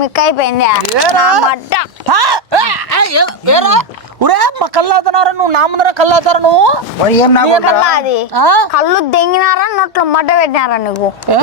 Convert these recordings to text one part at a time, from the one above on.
మీకు అయిపోయిందా ఉరే మా కళ్ళు అవుతున్నారా నువ్వు? నా ముందర కళ్ళు అవుతారా నువ్వు? మరి ఏం నా నీ కల్లా అది? కళ్ళు దెంగినారా నోట్లో మడ్డ పెట్టినారా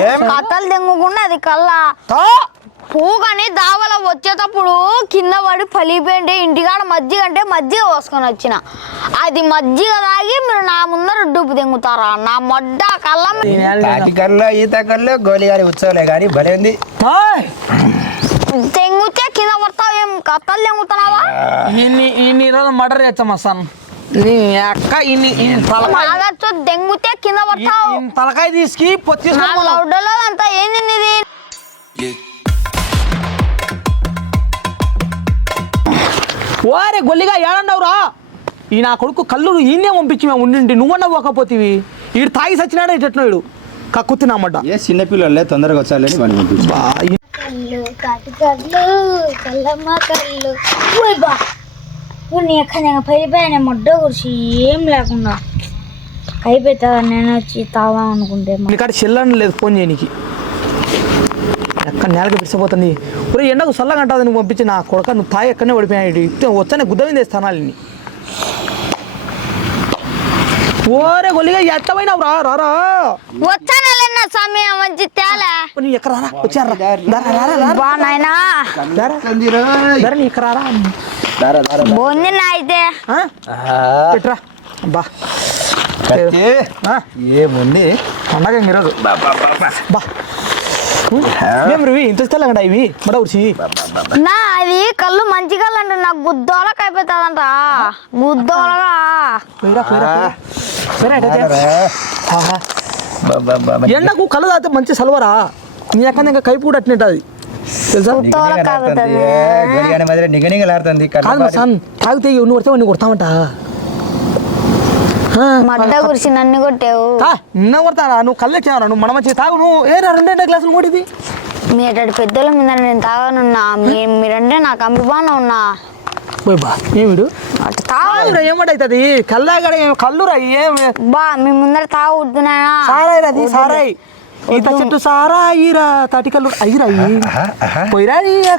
ఏం? కథలు దెంగకుండా అది కల్లా తా. పూగని దావల వచ్చేటప్పుడు కింద పడి పలిపోయింటే ఇంటికాడ మజ్జిగ అంటే మజ్జిగ పోసుకొని వచ్చిన. అది మజ్జిగ తాగి మీరు నా ముందర డూపు దెంగుతారా? నా మొడ్డ కళ్ళ ఈత కల్లో గోలి గారి ఉత్సవాలే కానీ దెంగుతే కింద పడతావు ఏం కథలు దెంగుతున్నావా ఇన్ని ఇన్ని రోజు మర్డర్ చేస్తాం అస్తాను నీ అక్క ఇన్ని ఇన్ని తలకాయ దెంగుతే కింద ఈ- పడతావు ఇన్ని తలకాయ తీసి పొత్తి నా లౌడలో అంతా ఏంది నీది ఓరే గొల్లిగా ఏడన్నావురా ఈ నా కొడుకు కళ్ళు ఈయనే పంపించి మేము ఉండింటి నువ్వన్నా పోకపోతేవి ఈడు తాగి సచ్చినాడే ఇట్టినాడు కక్కుతి నమ్మట ఏ చిన్న పిల్లలే తొందరగా వచ్చాలని కళ్ళు కాటి కళ్ళు కళ్ళమ్మ కళ్ళు. ఓయ్ బా నీ ఎక్కడ పైపోయిన మొడ్డ గురించి ఏం లేకుండా. అయిపోతా నేను వచ్చి తాగా అనుకుంటే ఇక్కడ చెల్లని లేదు ఫోన్ చేయనికి ఎక్కడ నేలకి పిడిసిపోతుంది. ఒరే ఎండకు చల్లగంటుంది నువ్వు పంపించి నా కొడుక నువ్వు తాయి ఎక్కడనే పడిపోయాడు వచ్చానే గుద్ద స్థానాలని ఓరే గొల్లిగా ఎట్టమైనావు రా రారా వచ్చానలేనా సమయం మంచి తేలే? నీ ఎక్కడ రారా? వచ్చారా? దారా రారా రారా? బా నాయనా. దారా? దారా నీ ఇక్కడ రారా? బొంది నా అయితే ఆ? పెట్రా బా? ఏముంది పండగ ఈరోజు. బా. రవి ఇంత తెల్లగంట ఇవి. మడ ఉడిచి నా అది కళ్ళు మంచి కళ్ళు అంటే నాకు గుద్దోలకు అయిపోతుందంట గుద్దోలగా. ఎండకు కళ్ళు తాగితే మంచి సలవరా? నీ ఎక్కడ ఇంకా కైపు కూడా అట్టినట్టు అది. తెలుసా? తాగితే నువ్వు వాడిని కొడతామంట మడ్డ గురించి నన్ను కొట్టావు. నిన్న కొడతారా నువ్వు కళ్ళు ఎక్కావరా నువ్వు మన మంచి తాగు. నువ్వు ఏ రెండు గ్లాసులు మూడిది మీరు అటు పెద్దల మీద నేను తాగనున్నా. మీ మీరంటే నాకు అంబిబాన ఉన్నా. పోయి బా ఏమిడు తాగురా కల్లాగడ కల్లురా ఏం బా మీ ముందర తాగుతున్నానా సారాయి అది సారాయి. ఈత చెట్టు అయ్యిరా పోయిరా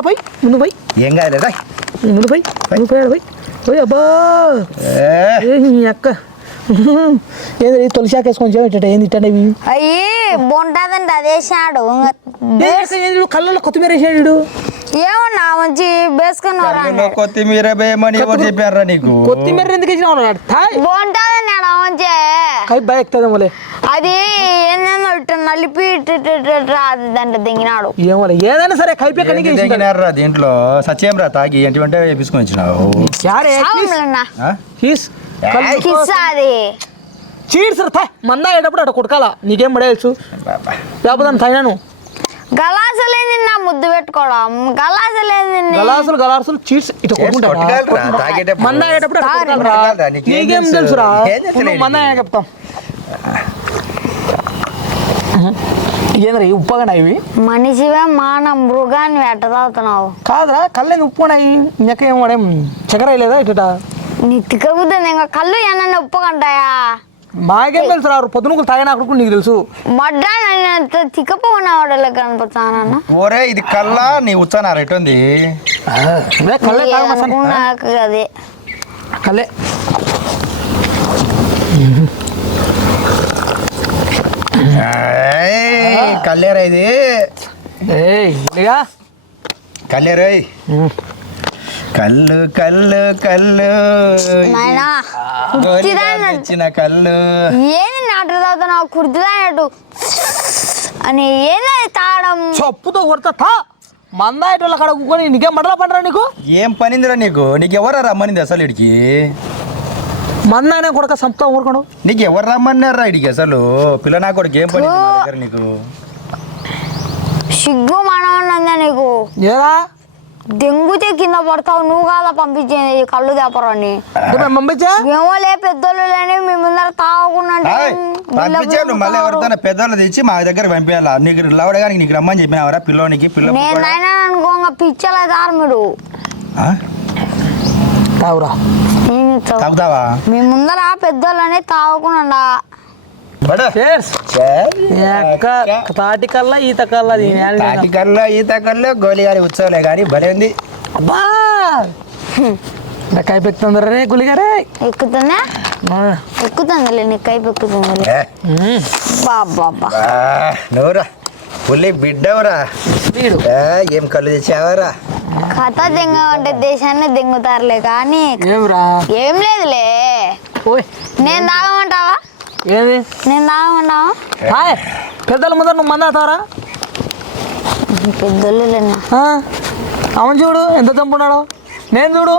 పోయి ముందు పోయి. ఏం కాదులేదా ముందు పోయి. ముందు పోయాడు పోయి. పోయి అబ్బా. ఏ నీ అక్క. ఏది తొలిశాక వేసుకొని చేయట ఏంది ఇట్టండి ఇవి? అయ్యి బొంటాదండి అదేసాడు ఏంది కళ్ళలో కొత్తిమీర వేసాడు ఏమన్నా మంచి బేసుకున్నారా కొత్తిమీర వేయమని ఎవరు చెప్పారా నీకు? కొత్తిమీర ఎందుకు తాయ్ బొంటాదండి ఆడ మంచి. ఎక్కుతుంది మళ్ళీ అది ఏందేమో ఇట్ట నలిపి దాంట్లో దిగినాడు. ఏమో ఏదైనా సరే కైపే కనికి తెగినారా దీంట్లో? సత్యం రా తాగి ఏంటి అంటే వేపించుకొని వచ్చినావు? కిస్ అది మంద అయ్యేటప్పుడు అక్కడ కొడకాల. నీకేం పడేయచ్చు. లేకపోతే తగినాను గలాసలేంది నా ముద్దు పెట్టుకోవడం. గలాసలేంది గలాసులు గలాసులు చీట్స్ ఇటు. మంద అయ్యేటప్పుడు? నీకేం? తెలుసురా? నువ్వు మంద చెప్తాం ఏంద్రా ఈ ఇవి? మనిషివే మాన మృగాన్ని తాగుతున్నావు. కాదురా కళ్ళని ఉప్పున్నాయి ఇంక ఏం వాడేం చక్కెర లేదా ఇట నీ తిక్కగుతుంది ఇంకా కళ్ళు ఏమన్నా ఉప్పకంటాయా మాకేం తెలుసు రా పొద్దునకులు తాగిన అక్కడ నీకు తెలుసు. మడ్డా నన్ను తిక్కపోయిన వాడలే కనిపిస్తానన్న ఓరే ఇది కల్లా నీ ఉచ్చానారు ఎటుంది ఏ, కళ్ళే. నాకు అది. కళ్ళే. ఏయ్, కల్లేరా ఇది. ఏయ్ ఇదిగా. కల్లేరా కళ్ళు కళ్ళు కళ్ళు నాయనా గోలిగా కుర్తిదాన్ని ఇచ్చిన కళ్ళు ఏంది నాటు తాగుతున్నావు? కుర్తిదానట్టు అని ఏంది తాగడం? చప్పుతో కొడతా మందాయటోళ్ళ కాడ కూకొని నీకేం మడల పండరా నీకు? ఏం పనిందిరా నీకు? నీకు ఎవరు రమ్మనింది అసలు ఇడికి? మందాయన కొడక సంపుతా ఊరుకోడు నీకు ఎవరు రమ్మన్నారా ఇడికి అసలు? పిల్ల నా కొడుకు ఏం పనింది నా దగ్గర నీకు? సిగ్గు మనవన్నందా నీకు. ఏదా దెంగుతే కింద పడతావు నువ్వు కాదా పంపించేది? కళ్ళు దేపరాన్ని పంపించా? ఏమో లే పెద్దోళ్ళు లేని మీ ముందర తాగకుండా మళ్ళీ ఎవరితో పెద్దోళ్ళు తెచ్చి మా దగ్గర పంపించాలా? నీకు లవడగానికి నీకు రమ్మని చెప్పినావరా పిల్లోనికి? పిల్ల నేను నాయన అనుకోంగా పిచ్చలే దారు మీరు ఆ? తావురా ఏం చెప్తావు? తాగుతావా? మీ ముందర పెద్దోళ్ళని తాగకుండా పడు. చేర్స్ చల్. తాటి కల్లా ఈత కల్లా దీని ఏళ్ళ తాటి కల్లో ఈత కల్లో గోలి గారి ఉత్సవాలే కానీ భలే ఉంది. అబ్బా! కాయ పెడుతుంది రే గులిగారే ఎక్కుతుందా? ఎక్కుతుందిలే నీ కైపు ఎక్కుతుంది ఏ, బాబా పుల్లి బిడ్డవురా. కళ్ళు తెచ్చావరా? కథ దెంగమంటే దేశాన్ని దెంగుతారులే కానీ ఏమిరా ఏం లేదులే. ఓయ్. నేను తాగమంటావా? ఏది? నేను తాగమంటావా హాయ్. పెద్దల ముందర నువ్వు మందాతారా పెద్దోళ్ళు అవును చూడు ఎంత చంపున్నాడు నేను చూడు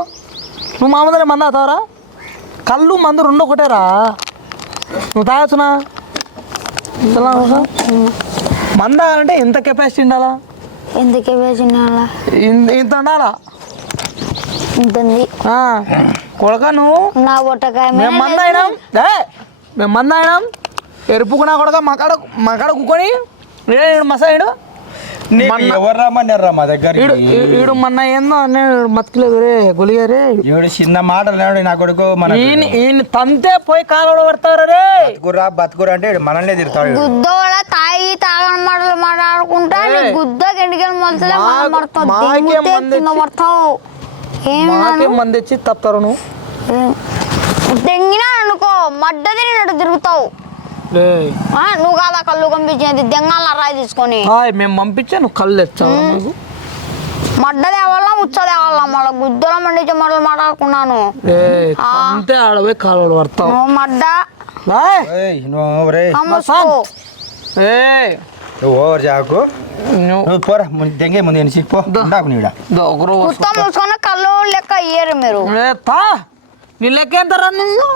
నువ్వు మా ముందర మందాతావరా కళ్ళు మందు రెండు ఒకటేరా. నువ్వు తాగచ్చునా? మంద అంటే ఇంత కెపాసిటీ ఉండాలా? ఎందుకే వేసిన ఇంత ఇంత ఉండాలా? ఉంటుంది ఆ, కొడక నువ్వు. నా బొట్టకాయ మేము మంద అయినాం మేము మంద అయినాం ఎరుపుకున్నా కొడక మకాడ మకాడ కుక్కొని మసాయిడు నీకు మన్న- ఎవరు రమ్మన్నారా మా దగ్గర ఈడు ఈడు మొన్న ఏందో నేను మతికిలేదు రే గొలిగారే ఈవిడ చిన్న మాట లేడు నా కొడుకు మన ఈయన తంతే పోయి కాలువలో పడతారు రే. బతుకురా బతుకురా అంటే ఈడు మనల్నే తిడతాడు ఈడు. గుద్ద కూడా తాగి తాగని మాటలు మాట్లాడుకుంటా. గుద్ద గండికలు మొదలే మాకు- మంది తప్పుతారు నువ్వు దెంగినా అనుకో మడ్డ తిరిగినట్టు తిరుగుతావు. ఆ, నువ్వు కాదా కళ్ళు కంపించేది? దెంగాల రాయి తీసుకొని. హాయ్ మేము పంపించా నువ్వు కళ్ళు తెచ్చావు నాకు మడ్డ తేవాలా ముచ్చ తేవాలా? మళ్ళీ గుద్దల మండించే మాటలు మాట్లాడుకున్నాను. ఆడపోయి కాలువలో పడతావు. నువ్వు మడ్డ. రాయ్. ఏయ్, నువ్వు రే కమ్ముసుకో ఏయ్, నువ్వు ఓవర్ జాకు నువ్వు నువ్వు పోరా ముందు దెంగే ముందు ఎనిసి పో. ఉండాకు నీడ దో ఒక రోజు కుత్త మూసుకొని కళ్ళు లెక్క ఇయ్యరు మీరు. ఏ, తా. నీ లెక్క ఎంత రా నువ్వు?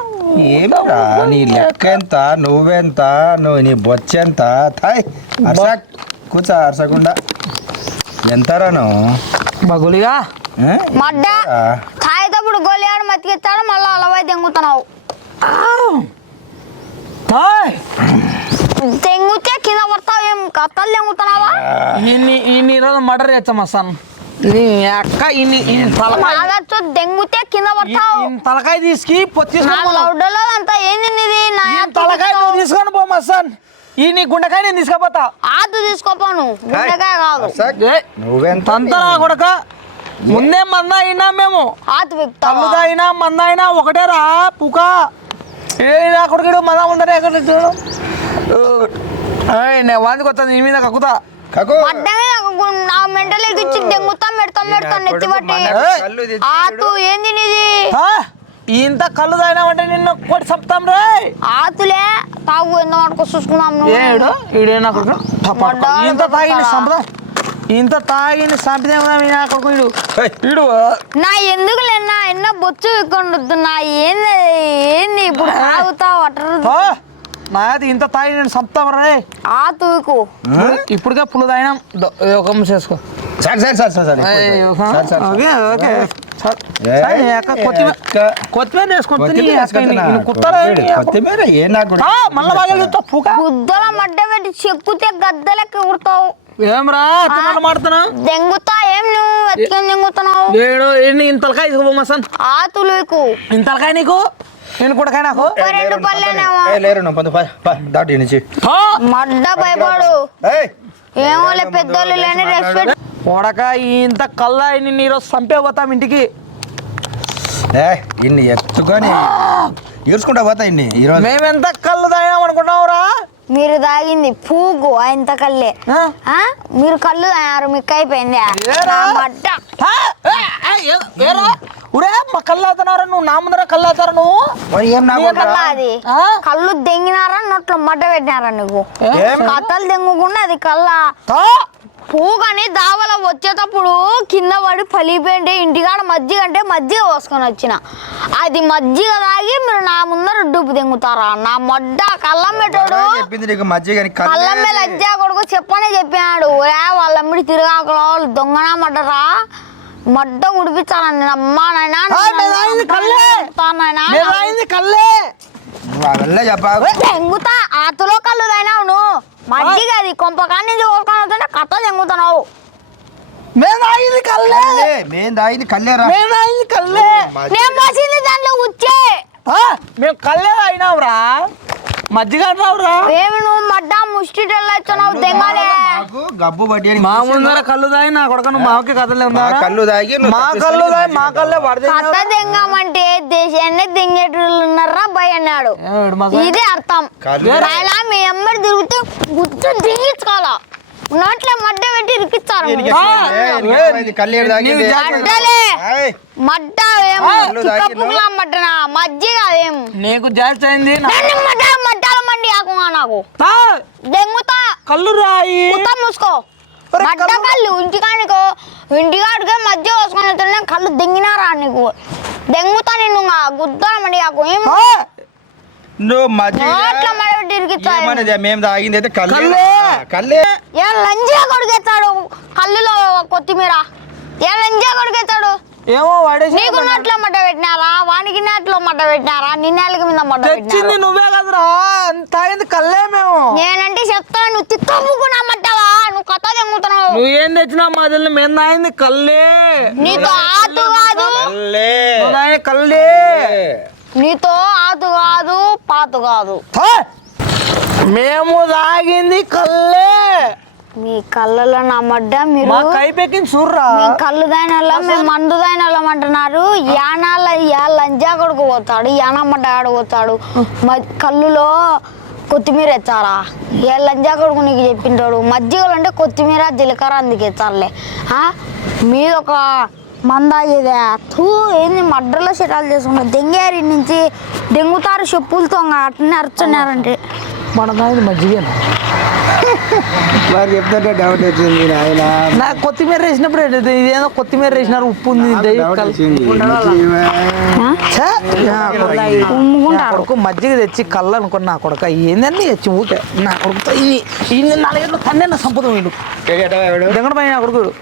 ఏమిరా నీ లెక్క ఎంత నువ్వెంత? నువ్వు నీ బొచ్చెంత? థాయ్ అర్సా కూర్చో అరసకుండా. ఎంతరా నువ్వు? బగులిగా? మడ్డ తాగేటప్పుడు గోలియాడు మతికిస్తాడు మళ్ళీ అలవాయి దెంగుతున్నావు తాయ్ దెంగుతే కింద పడతావు? ఏం కత్తలు దెంగుతున్నావా ఇన్ని ఇన్ని రోజు మర్డర్ చేస్తాం అసలు నీ అక్క ఇన్ని ఇన్ని తలకాయ తాగచ్చు దెంగుతే కింద పడతావు. తలకాయ పొత్తి లౌడలో అంతా ఏంది నీది? నా తలకాయ నువ్వు. తీసుకొని పో మస్తాన్ ఈ నీ గుండెకాయ నేను తీసుకుపోతా. ఆతు తీసుకోపోను గుండెకాయ కాదు. నువ్వెంత కొడక ముందే మంద అయినా మేము. ఆతు తాగినా మంద అయినా ఒకటేరా పుక. ఏ నా కొడుకుడు మద ఉందనే ఎక్కడ చూడు. నేను వాందికి వస్తాను నీ మీద కక్కుతా. కకు మడ్డమే నాకు గు- నా మెంటల్ ఎక్కిచ్చి దెంగుతాం పెడతాం పెడతాం నెత్తి పట్టి ఆతు ఏంది నీది? ఇంత కళ్ళు తాగినామంటే నిన్ను కొట్టి చంపుతాం రే! ఆతులే తాగు ఎంత మటుకు చూసుకున్నాం ఏడు? ఇంత? సంపద? ఇంత తాగిన సంపదే నా కొడుకు ఈడు? ఏయ్. ఈడు? నా ఎందుకు లేనా ఎన్న బొచ్చు విక్కొండుతున్నా ఏంది ఏంది ఇప్పుడు తాగుతావు అటరు నాది ఇంత తాగి నేను చంపుతాం రే ఆతుకు ఇప్పుడుగా పులు తాగినాం ఒక చేసుకో sir sir sir sir okay కొత్తిమీర. కొత్తిమీర వేసుకుంటుంది ఏ? మళ్ళీ బాగా పూక మడ్డ పెట్టి చెక్కుతే గద్దలెక్క కుడతావు ఏమ్రా తిన్నాను మాడుతున్నా? దెంగుతా ఏం నువ్వు? ఎత్తుకొని దెంగుతున్నావు? ఇంతలకాయ ఇంతలకాయ నీకు? నేను కూడా కాయ నాకు రెండు ఏయ్, లేరు నువ్వు పందు, దాటి నుంచి మడ్డ భయపడు. ఏయ్. ఏమోలే పెద్దోళ్ళు లేని రెస్పెక్ట్ కొడక ఇంత కల్లా ఇన్ని ఈరోజు చంపే పోతాం ఇంటికి. ఏ ఇన్ని ఎత్తుకొని ఈడ్చుకుంటా పోతా ఇన్ని ఈరోజు. మేమెంత కళ్ళు తాగినాం అనుకున్నావురా? మీరు తాగింది పూగు ఆయన కళ్ళే? మీరు కళ్ళు తాగారు మీకు అయిపోయిందా మా కళ్ళు అవుతున్నారా నువ్వు? నా ముందర? కళ్ళు అవుతారా నువ్వు అది? కళ్ళు దెంగినారా? నోట్లో మడ్డ పెట్టినారా ఏం? కథలు దెంగుకుండా అది కళ్ళ. తా. పూగని దావల వచ్చేటప్పుడు కింద పడి పలిపోయింటే ఇంటికాడ మజ్జిగ అంటే మజ్జిగ పోసుకొని వచ్చిన. అది మజ్జిగ తాగి మీరు నా ముందర డూపు దెంగుతారా నా మొడ్డ కళ్ళం పెట్టాడు. కళ్ళే మీద లజ్జా కొడుకు చెప్పనే చెప్పాడు ఏ వాళ్ళ అమ్మిడి తిరగాకలో దొంగన మడ్డరా? మడ్డ ఉడిపించాలని అమ్మా నాయనా కళ్ళే. వాళ్ళే దెంగుతా ఆతులో కళ్ళు తాగినావు నువ్వు. మజ్జిగ అది కొంపకాన్ని వస్తుంటే కథ తాగింది మేము తాగింది నేను దాంట్లో ఉచ్చే. మేము మజ్జిగ ఏమి నువ్వు మడ్డ దెంగలే గబ్బు పట్టి మా ముందర కళ్ళు నా కొడక నువ్వు మాకి కథలే ఉందా మా కళ్ళు తాగి నువ్వు మా తప్పిస్తావు కళ్ళు తాగి మంచిగా మా కళ్ళే పడితే కథ దెంగమంటే దేశాన్ని దెంగేటోళ్ళు ఉన్నారా భయ అన్నాడు ఇదే అర్థం. మీ అమ్మడి తిరిగితే గుర్తు దిగించుకోవాలా నోట్లో మడ్డ పెట్టి జాగ్రత్త. మడ్డలే. మడ్డ ఏం? మడ్డనా? మజ్జిగ ఏం? నీకు జాస్తి అయింది నా- దాన్ని మడ్డ మడ్డాల మండి ఆకుగా నాకు. దెంగుతా కళ్ళు రాయి. కుత్త మూసుకో. మడ్డ కళ్ళు ఇంటికానికో ఇంటికాడికే మధ్య పోసుకొని వెళ్తున్నా కళ్ళు దెంగినారా నీకు. దెంగుతా నిన్ను ఇంకా. గుద్దాల మండి ఆకు ఏం? ఆ, నువ్వు ఏమన్నది? మేము తాగింది అయితే కళ్ళే. కళ్ళే. కళ్ళే. ఏ లంజా కొడుకెత్తాడు కళ్ళులో కొత్తిమీర. ఏ లంజా కొడుకెత్తాడు ఏమో వాడేసి నీకు నోట్లో మడ్డ పెట్టినారా వానికి నోట్లో మడ్డ పెట్టినారా నిన్నెలకి మీద మడ్డ తెచ్చింది నువ్వే కదరా. తాగింది కళ్ళే మేము. నేనంటే చెప్తా నువ్వు తిక్కమ్ముకున్నా మడ్డవా? నువ్వు కథ తెంగుతున్నావు నువ్వు ఏం తెచ్చినా మా తెలియదు మేము తాగింది కళ్ళే. నీతో ఆతు కాదు. కళ్ళే. కళ్ళే. నీతో ఆతు కాదు పాతు కాదు. మేము తాగింది కళ్ళే. మీ కళ్ళలో నా మడ్డ మీరు? మా కైపెక్కింది చూర్రా. మీ కళ్ళు దాయినల్లా మేము మందు దాయినల్లం అంటున్నారు. యానాల యా లంజా కొడుకు పోతాడు యానమ్మ డాడు పోతాడు. మ- కళ్ళులో కొత్తిమీర ఎత్తారా? ఏ లంజా కొడుకు నీకు చెప్పింటాడు? మజ్జిగలు అంటే కొత్తిమీర జీలకర్ర అందుకు ఎత్తారులే. ఆ? మీరు ఒక మందాగిదే తూ ఏంది మడ్డలో షటాలు చేసుకుంటారు దెంగేరి నుంచి దెంగుతారు చెప్పులతో అట్నే అరుచున్నారంటే మన తాగింది మజ్జిగేనా? మరి చెప్తుంటే డౌట్ వచ్చింది నాయన. నాకు కొత్తిమీర వేసినప్పుడు ఏంటి? ఇదేదో కొత్తిమీర వేసినారు ఉప్పు ఉంది కొడుకు, కొడుకు మజ్జిగ తెచ్చి కళ్ళు అనుకుని నా కొడుక ఏందండి తెచ్చి ఊకే నా కొడుకుతో ఈ నాలుగేళ్ళు కన్నే నా సంపద వీడు. దెంగడ పైన నా కొడుకు వీడు.